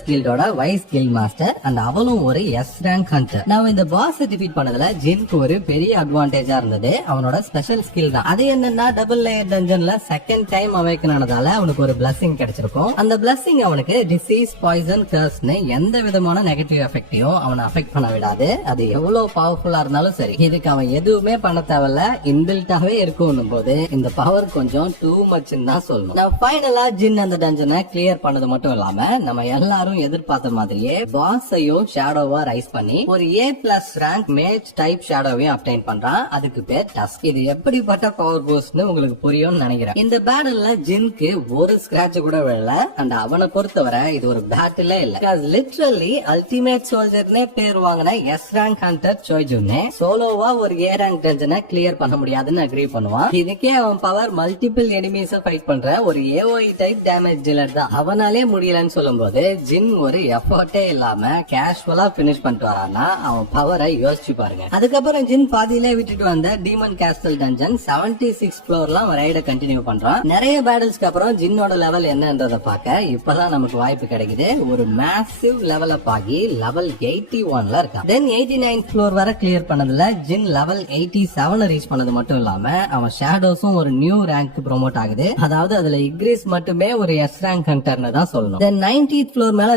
ஸ்கில்டோட wise skill master and அவளும் ஒரு S rank Hunter. நான் இந்த பாஸ் டிஃபீட் பண்ணதுல ஜின்க்கு ஒரு பெரிய அட்வான்டேஜா இருந்தது அவனோட ஸ்பெஷல் ஸ்கில் தான். அது என்னன்னா டபுள் லேயர் டஞ்சன்ல செகண்ட் டைம் அவேக்கன் ஆனதால அவனுக்கு ஒரு பிளஸிங் கிடைச்சிருக்கும். அந்த பிளஸிங் அவனுக்கு டிசீஸ், பாய்சன், கர்ஸ்னு எந்த விதமான நெகட்டிவ் எஃபெக்டையும் அவனை அஃபெக்ட் பண்ண விடாது. அது எவ்வளவு பவர்ஃபுல்லா இருந்தாலும் சரி, இதுக்கு அவன் எதுவுமே பண்ண தேவையில்ல, இன்பில்ட்டாவே இருக்கும் போது இந்த பவர் கொஞ்சம் டூ மச் தான் சொல்லணும். நான் ஃபைனலா ஜின் அந்த டஞ்சனை கிளியர் பண்ணது மட்டும் இல்லாம நம்ம எல்லாரும் எதிர்பார்த்த மாதிரியே பாஸையும் ஷேடோவா ரைஸ் பண்ணி ஒரு A+ ரேங்க் மேஜ் டைப் ஷேடோவையும் அப்டைன் பண்றான். அதுக்கு பேர் டஸ்க். இது எப்படிப்பட்ட பவர் பூஸ்ட்னு உங்களுக்கு புரியும்னு நினைக்கிறேன். இந்த பேட்டில்ல ஜின்க்கு ஒரு ஸ்கிராட்ச் கூட விழல. அண்ட் அவனை பொறுத்தவரை இது ஒரு பேட்டிலே இல்ல. லிட்டரலி அல்டிமேட் சோல்ஜர்னே பேர் வாங்கின எஸ் ரேங்க் ஹண்டர் சோய்ஜுனே சோலோவா ஒரு A ரேங்க் டஞ்சனை கிளியர் பண்ண முடியாதுன்னு அக்ரி பண்ணுவான். இதுக்கே அவன் பவர் மல்டிபிள் எனிமீஸ ஃபைட் பண்ற ஒரு AOE டைப் டேமேஜ் டீலர் தான். அவனாலே முடியலன்னு சொல்லும்போது ஜின் ஒரு எஃபர்ட்டே இல்லாம கேஷுவலா பினிஷ் பண்ணிட்டு வரான்னா அவன் பவரை யோசிச்சு பாருங்க. அதுக்கப்புறம் ஜின் பாதியிலே விட்டுட்டு வந்த டீமன் கேஸ்டல் டஞ்சன் 76 ஃப்ளோர்லாம் ரைட கண்டினியூ பண்றான். நிறைய பேட்டில்ஸ்க்கு அப்புறம் ஜின்னோட லெவல் என்னன்றத பார்க்க இப்பதான் நமக்கு வாய்ப்பு கிடைக்குது. ஒரு மேசிவ் லெவல் அப் ஆகி லெவல் 81ல இருக்கான். தென் 89 ஃப்ளோர் வரை கிளியர் பண்ணதுல ஜின் லெவல் 87 ரீச் பண்ணது மட்டும் இல்லாம அவன் ஷேடோஸும் ஒரு நியூ ரேங்க் ப்ரோமோட் ஆகுது. அதாவது அதுல இக்ரிஸ் மட்டுமே ஒரு எஸ் ரேங்க் ஹண்டர்னு தான் சொல்லணும். தென் 90th ஃப்ளோர் மேல